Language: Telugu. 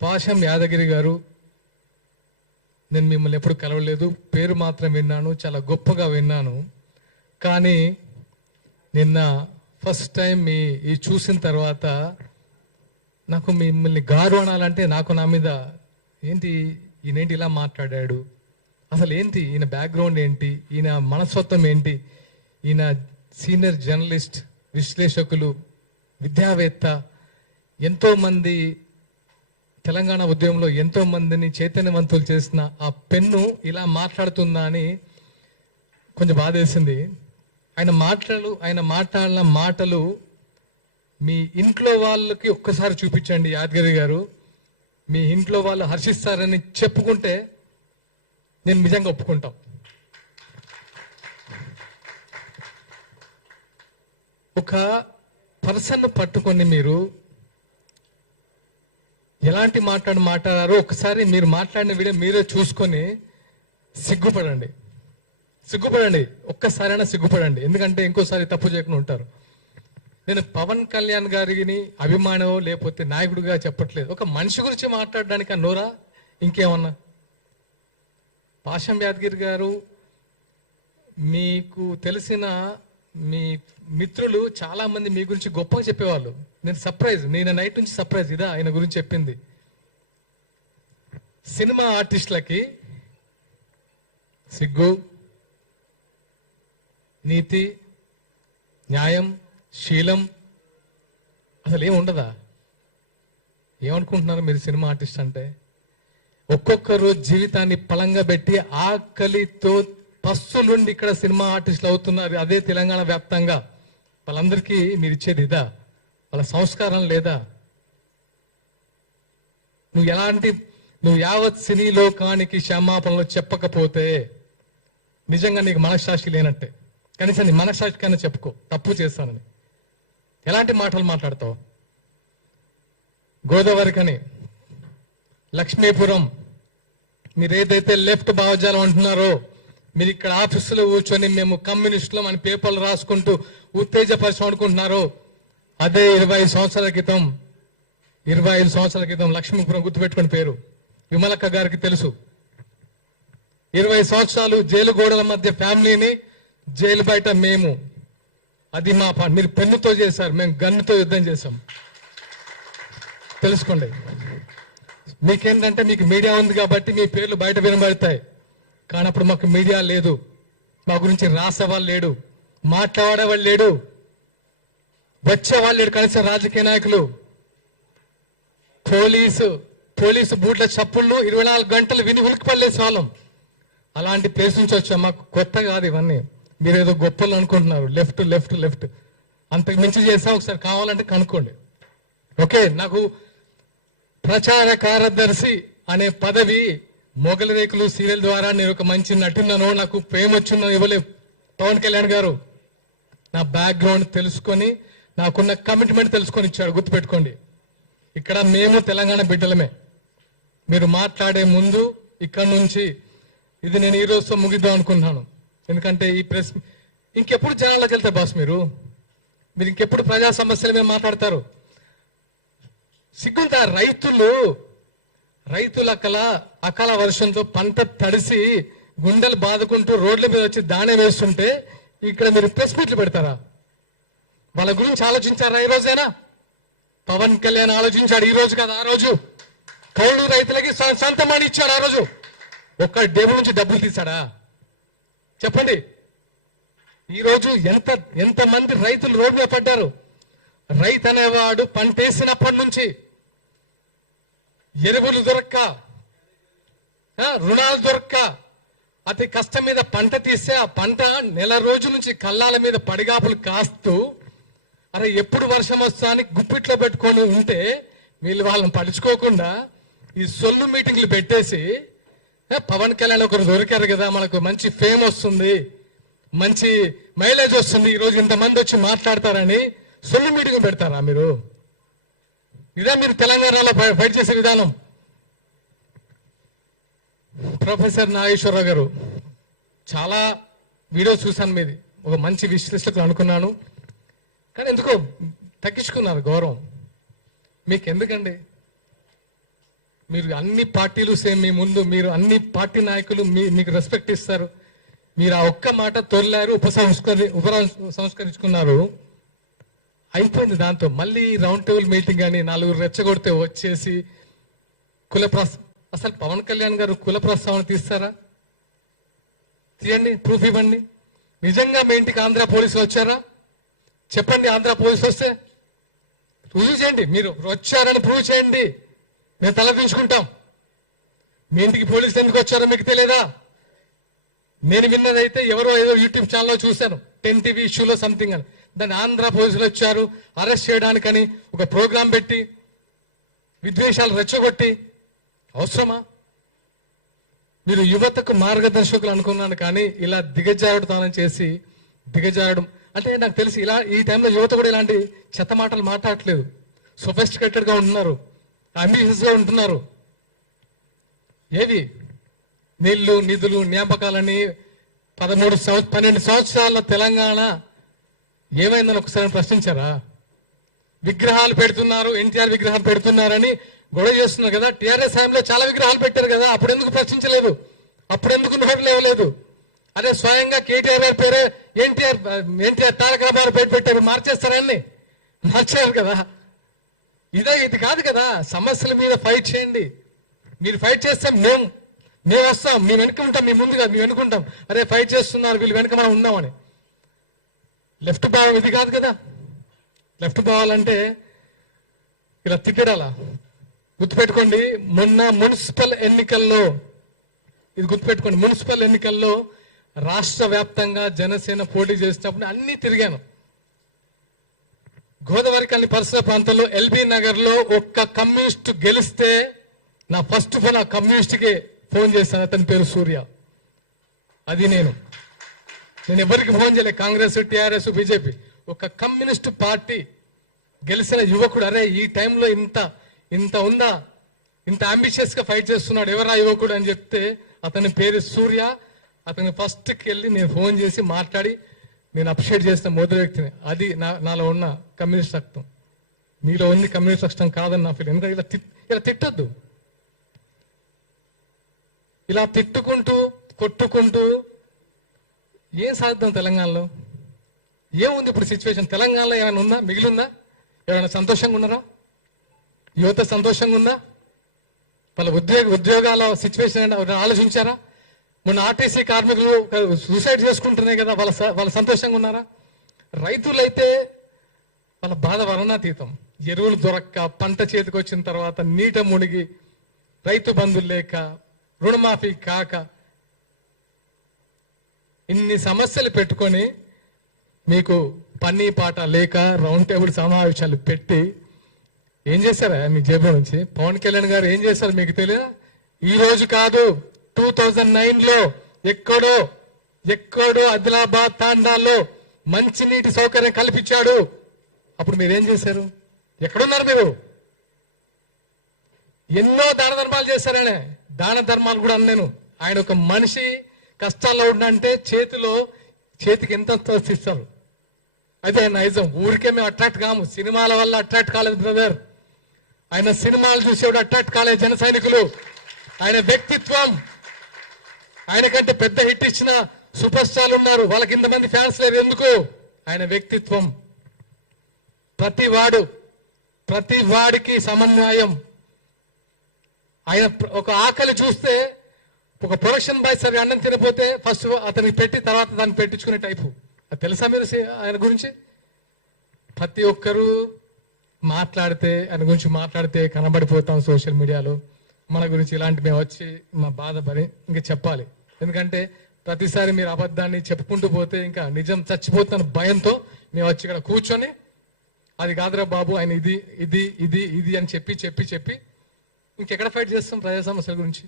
పాషం యాదగిరి గారు, నేను మిమ్మల్ని ఎప్పుడు కలవలేదు, పేరు మాత్రం విన్నాను, చాలా గొప్పగా విన్నాను. కానీ నిన్న ఫస్ట్ టైం ఈ చూసిన తర్వాత నాకు మిమ్మల్ని గారు అనాలంటే నాకు నా మీద ఏంటి ఈయనేంటి ఇలా మాట్లాడాడు, అసలు ఏంటి ఈయన బ్యాక్గ్రౌండ్ ఏంటి, ఈయన మనస్తత్వం ఏంటి, ఈయన సీనియర్ జర్నలిస్ట్, విశ్లేషకులు, విద్యావేత్త, ఎంతోమంది తెలంగాణ ఉద్యమంలో ఎంతో మందిని చైతన్యవంతులు చేసిన ఆ పెన్ను ఇలా మాట్లాడుతుందా అని కొంచెం బాధేసింది. ఆయన మాట్లాడిన మాటలు మీ ఇంట్లో వాళ్ళకి ఒక్కసారి చూపించండి యాదగిరి గారు, మీ ఇంట్లో వాళ్ళు హర్షిస్తారని చెప్పుకుంటే నేను నిజంగా ఒప్పుకుంటాం. ఒక పర్సన్ పట్టుకొని మీరు ఎలాంటి మాట్లాడారో ఒకసారి మీరు మాట్లాడిన వీడియో మీరే చూసుకొని సిగ్గుపడండి, ఒక్కసారైనా సిగ్గుపడండి. ఎందుకంటే ఇంకోసారి తప్పు చేయకుండా ఉంటారు. నేను పవన్ కళ్యాణ్ గారిని అభిమానో లేకపోతే నాయకుడిగా చెప్పట్లేదు, ఒక మనిషి గురించి మాట్లాడడానికి నోరా ఇంకేమన్నా. పాషం యాదగిరి గారు, మీకు తెలిసిన మీ మిత్రులు చాలా మంది మీ గురించి గొప్పగా చెప్పేవాళ్ళు. నేను నైట్ నుంచి సర్ప్రైజ్ ఇదా ఆయన గురించి చెప్పింది. సినిమా ఆర్టిస్టులకి సిగ్గు, నీతి, న్యాయం, శీలం అసలు ఏముండదా? ఏమనుకుంటున్నారు మీరు సినిమా ఆర్టిస్ట్ అంటే? ఒక్కొక్కరు జీవితాన్ని పలంగా పెట్టి ఆకలితో పస్సులుండి ఇక్కడ సినిమా ఆర్టిస్టులు అవుతున్నారు. అదే తెలంగాణ వ్యాప్తంగా. వాళ్ళందరికీ మీరు ఇచ్చేది ఇదా? వాళ్ళ సంస్కారం లేదా? నువ్వు యావత్ సినీ లోకానికి క్షమాపణలు చెప్పకపోతే నిజంగా నీకు మనశ్శాస్త్రి లేనట్టే. కనీసం నీ మనశ్శాస్త్రికైనా చెప్పుకో తప్పు చేస్తానని. ఎలాంటి మాటలు మాట్లాడతావు? గోదావరికని, లక్ష్మీపురం, మీరు ఏదైతే లెఫ్ట్ భావజాలం అంటున్నారో, మీరు ఇక్కడ ఆఫీసులో కూర్చొని మేము కమ్యూనిస్టులం అని పేపర్లు రాసుకుంటూ ఉత్తేజపరిచం అనుకుంటున్నారో, అదే 25 సంవత్సరాల క్రితం లక్ష్మీపురం గుర్తుపెట్టుకుని పేరు విమలక్క గారికి తెలుసు. 20 సంవత్సరాలు జైలు గోడల మధ్య ఫ్యామిలీని, జైలు బయట మేము. అది మా మీరు పెన్నుతో చేశారు, మేము గన్నుతో యుద్ధం చేశాం. తెలుసుకోండి. మీకేంటంటే మీకు మీడియా ఉంది కాబట్టి మీ పేర్లు బయట వినబడతాయి. కానీ అప్పుడు మాకు మీడియా లేదు, మా గురించి రాసేవాళ్ళు లేడు, మాట్లాడేవాళ్ళు లేడు, వచ్చేవాళ్ళు లేడు. కనీసం రాజకీయ నాయకులు, పోలీసు బూట్ల చప్పుళ్ళు 24 గంటలు విని ఉలికి పడలేసే వాళ్ళం. అలాంటి ప్లేస్ నుంచి వచ్చాం. మాకు కొత్త కాదు ఇవన్నీ. మీరు ఏదో గొప్పలు అనుకుంటున్నారు. లెఫ్ట్ అంతకు మించి చేసా. ఒకసారి కావాలంటే కనుక్కోండి. ఓకే, నాకు ప్రచార కార్యదర్శి అనే పదవి మొగలి రేకులు సీరియల్ ద్వారా నేను ఒక మంచి నటున్నాను, నాకు ప్రేమ వచ్చిందని ఇవ్వలేదు పవన్ కళ్యాణ్ గారు. నా బ్యాక్గ్రౌండ్ తెలుసుకొని, నాకున్న కమిట్మెంట్ తెలుసుకొని ఇచ్చాడు. గుర్తుపెట్టుకోండి. ఇక్కడ మేము తెలంగాణ బిడ్డలమే. మీరు మాట్లాడే ముందు ఇక్కడ నుంచి ఇది నేను ఈ రోజుతో ముగిద్దాం అనుకుంటున్నాను. ఎందుకంటే ఈ ప్రెస్ ఇంకెప్పుడు జనాల్లోకి వెళ్తారు బాస్? మీరు ఇంకెప్పుడు ప్రజా సమస్యల మీద మాట్లాడతారు? సిగ్గుంటా? రైతుల అకాల వర్షంతో పంట తడిసి గుండెలు బాదుకుంటూ రోడ్ల మీద వచ్చి దాణే వేస్తుంటే ఇక్కడ మీరు ప్రెస్ మీట్లు పెడతారా? వాళ్ళ గురించి ఆలోచించారా? ఈ రోజైనా పవన్ కళ్యాణ్ ఆలోచించాడు. ఈ రోజు కదా, ఆ రోజు కౌలు రైతులకి సొంతమని ఇచ్చాడు. ఆ రోజు ఒక్క డేబు నుంచి డబ్బులు తీశాడా? చెప్పండి. ఈ రోజు ఎంతమంది రైతులు రోడ్డు మీద పడ్డారు? రైతు అనేవాడు పంటేసినప్పటి నుంచి ఎరువులు దొరక్క, రుణాలు దొరక్క, అతి కష్టం మీద పంట తీస్తే ఆ పంట నెల రోజుల నుంచి కళ్ళాల మీద పడిగాపులు కాస్తూ, అరే ఎప్పుడు వర్షం వస్తా అని గుప్పిట్లో పెట్టుకొని ఉంటే వీళ్ళు వాళ్ళని పడుచుకోకుండా ఈ సొల్లు మీటింగ్లు పెట్టేసి, పవన్ కళ్యాణ్ ఒకరు దొరికారు కదా, మనకు మంచి ఫేమ్ వస్తుంది, మంచి మైలేజ్ వస్తుంది, ఈరోజు ఇంతమంది వచ్చి మాట్లాడతారని సొల్లు మీటింగ్ పెడతారా మీరు? ఇదే మీరు తెలంగాణలో ఫైట్ చేసే విధానం. ప్రొఫెసర్ నాగేశ్వరరావు గారు, చాలా వీడియోస్ చూశాను మీది, ఒక మంచి విశ్లేషకులు అనుకున్నాను. కానీ ఎందుకో తగ్గించుకున్నారు గౌరవం. మీకు ఎందుకండి? మీరు అన్ని పార్టీలు సేమ్ మీ ముందు, మీరు అన్ని పార్టీ నాయకులు మీకు రెస్పెక్ట్ ఇస్తారు. మీరు ఆ ఒక్క మాట తొలిలారు, సంస్కరించుకున్నారు, అయిపోయింది. దాంతో మళ్ళీ రౌండ్ టేబుల్ మీటింగ్ అని 4 రెచ్చగొడితే వచ్చేసి అసలు పవన్ కళ్యాణ్ గారు కుల ప్రస్తావన తీస్తారా? తీయండి, ప్రూఫ్ ఇవ్వండి. నిజంగా మీ ఇంటికి ఆంధ్ర పోలీసులు వచ్చారా? చెప్పండి. ఆంధ్ర పోలీసులు వస్తే రుజువు చేయండి. మీరు వచ్చారని ప్రూవ్ చేయండి, మేము తలదించుకుంటాం. మీ ఇంటికి పోలీసులు ఎందుకు వచ్చారో మీకు తెలియదా? నేను విన్నదైతే ఎవరో ఏదో యూట్యూబ్ ఛానల్లో చూశాను, 10 TV ఇష్యూలో సంథింగ్ అని. దాన్ని ఆంధ్ర పోలీసులు వచ్చారు అరెస్ట్ చేయడానికని ఒక ప్రోగ్రాం పెట్టి విద్వేషాలు రెచ్చగొట్టి అవసరమా? మీరు యువతకు మార్గదర్శకులు అనుకున్నాను, కానీ ఇలా దిగజారుడుతనం చేసి దిగజారడం అంటే నాకు తెలిసి ఇలా ఈ టైంలో యువత కూడా ఇలాంటి చెత్త మాటలు మాట్లాడట్లేదు. సొఫిస్టికేటెడ్ గా ఉంటున్నారు, అంబిషియస్ గా ఉంటున్నారు. ఏవి నీళ్లు నిధులు జ్ఞాపకాలని 12 సంవత్సరాల తెలంగాణ ఏమైందని ఒకసారి ప్రశ్నించారా? విగ్రహాలు పెడుతున్నారు, ఎన్టీఆర్ విగ్రహాలు పెడుతున్నారని గొడవ చేస్తున్నారు కదా. టీఆర్ఎస్ హయాంలో చాలా విగ్రహాలు పెట్టారు కదా, అప్పుడు ఎందుకు ప్రశ్నించలేదు? అప్పుడు ఎందుకు నోరు లేవలేదు? అదే స్వయంగా కేటీఆర్ గారి పేరే ఎన్టీఆర్ తారక రామారావు పేరు పెట్టారు, మార్చేస్తారని మార్చారు కదా. ఇది కాదు కదా. సమస్యల మీద ఫైట్ చేయండి. మీరు ఫైట్ చేస్తే మేము వస్తాం, మేము వెనుక ఉంటాం, మీ ముందుగా మేము వెనుకుంటాం. అరే ఫైట్ చేస్తున్నారు వీళ్ళు, వెనుక మనం ఉందామని. లెఫ్ట్ భావం ఇది కాదు కదా. లెఫ్ట్ భావాలంటే ఇలా తిట్టడాలా? గుర్తుపెట్టుకోండి, మొన్న మున్సిపల్ ఎన్నికల్లో, ఇది గుర్తుపెట్టుకోండి, మున్సిపల్ ఎన్నికల్లో రాష్ట్ర వ్యాప్తంగా జనసేన పోటీ చేసినప్పుడు అన్ని తిరిగాను. గోదావరి పరిసర ప్రాంతంలో ఎల్బీ నగర్ లో ఒక్క కమ్యూనిస్ట్ గెలిస్తే నా ఫస్ట్ ఫోన్ ఆ కమ్యూనిస్ట్కి ఫోన్ చేశాను. అతని పేరు సూర్య. అది నేను ఎవరికి ఫోన్ చేయలే, కాంగ్రెస్ టీఆర్ఎస్ బీజేపీ. ఒక కమ్యూనిస్ట్ పార్టీ గెలిచిన యువకుడు, అరే ఈ టైంలో ఇంత ఉందా, ఇంత అంబిషియస్ గా ఫైట్ చేస్తున్నాడు, ఎవరా యువకుడు అని చెప్తే అతని పేరు సూర్య. అతని ఫస్ట్కి వెళ్ళి నేను ఫోన్ చేసి మాట్లాడి నేను అప్రిషియేట్ చేసిన మొదటి వ్యక్తిని. అది నాలో ఉన్న కమ్యూనిస్ట్ రక్తం. మీలో ఉంది కమ్యూనిస్ట్ రక్తం కాదని నా ఫీల్. ఎందుకంటే ఇలా తిట్టొద్దు. ఇలా తిట్టుకుంటూ కొట్టుకుంటూ ఏం సాధిద్దాం తెలంగాణలో? ఏముంది ఇప్పుడు సిచ్యువేషన్? తెలంగాణలో ఏమైనా ఉందా? మిగిలిందా? ఎవరైనా సంతోషంగా ఉన్నారా? యువత సంతోషంగా ఉందా? వాళ్ళ ఉద్యోగాల సిచ్యువేషన్ ఆలోచించారా? మొన్న ఆర్టీసీ కార్మికులు సూసైడ్ చేసుకుంటున్నాయి కదా, వాళ్ళ సంతోషంగా ఉన్నారా? రైతులైతే వాళ్ళ బాధ వర్ణాతీతం. ఎరువులు దొరక్క, పంట చేతికి వచ్చిన తర్వాత నీట మునిగి, రైతు బంధువులు లేక, రుణమాఫీ కాక, ఇన్ని సమస్యలు పెట్టుకొని మీకు పని పాట లేక రౌండ్ టేబుల్ సమావేశాలు పెట్టి ఏం చేశారా మీ జేబులో నుంచి? పవన్ కళ్యాణ్ గారు ఏం చేశారు మీకు తెలియదా? ఈ రోజు కాదు, 2009లో ఎక్కడో ఆదిలాబాద్ తాండాల్లో మంచినీటి సౌకర్యం కల్పించాడు. అప్పుడు మీరేం చేశారు? ఎక్కడున్నారు మీరు? ఎన్నో దాన ధర్మాలు చేశారనే. దాన ధర్మాలు కూడా అన్నాను. ఆయన ఒక మనిషి కష్టాల్లో ఉండంటే చేతికి ఎంత ఇస్తారు. అదే నైజం. ఊరికే మేము అట్రాక్ట్ కాము, సినిమాల వల్ల అట్రాక్ట్ కాలేదు బ్రదర్. ఆయన సినిమాలు చూసేవాడు అట్రాక్ట్ కాలేదు జన సైనికులు. ఆయన వ్యక్తిత్వం, ఆయన కంటే పెద్ద హిట్ ఇచ్చిన సూపర్ స్టార్లు ఉన్నారు, వాళ్ళకి ఇంతమంది ఫ్యాన్స్ లేరు ఎందుకు? ఆయన వ్యక్తిత్వం. ప్రతి వాడికి సమన్వయం. ఆయన ఒక ఆకలి చూస్తే ఒక ప్రొడక్షన్ బాయ్ సరిగా అన్నం తినపోతే ఫస్ట్ అతనికి పెట్టి తర్వాత దాన్ని పెట్టించుకునే టైపు. అది తెలుసా మీరు ఆయన గురించి? ప్రతి ఒక్కరూ ఆయన గురించి మాట్లాడితే కనబడిపోతాం సోషల్ మీడియాలో. మన గురించి ఇలాంటి మేము వచ్చి మా బాధ పడి ఇంకా చెప్పాలి. ఎందుకంటే ప్రతిసారి మీరు అబద్ధాన్ని చెప్పుకుంటూ పోతే ఇంకా నిజం చచ్చిపోతున్న భయంతో మేము వచ్చి ఇక్కడ కూర్చొని అది కాదురా బాబు ఆయన ఇది ఇది ఇది ఇది అని చెప్పి ఇంకెక్కడ ఫైట్ చేస్తాం ప్రజా సమస్యల గురించి?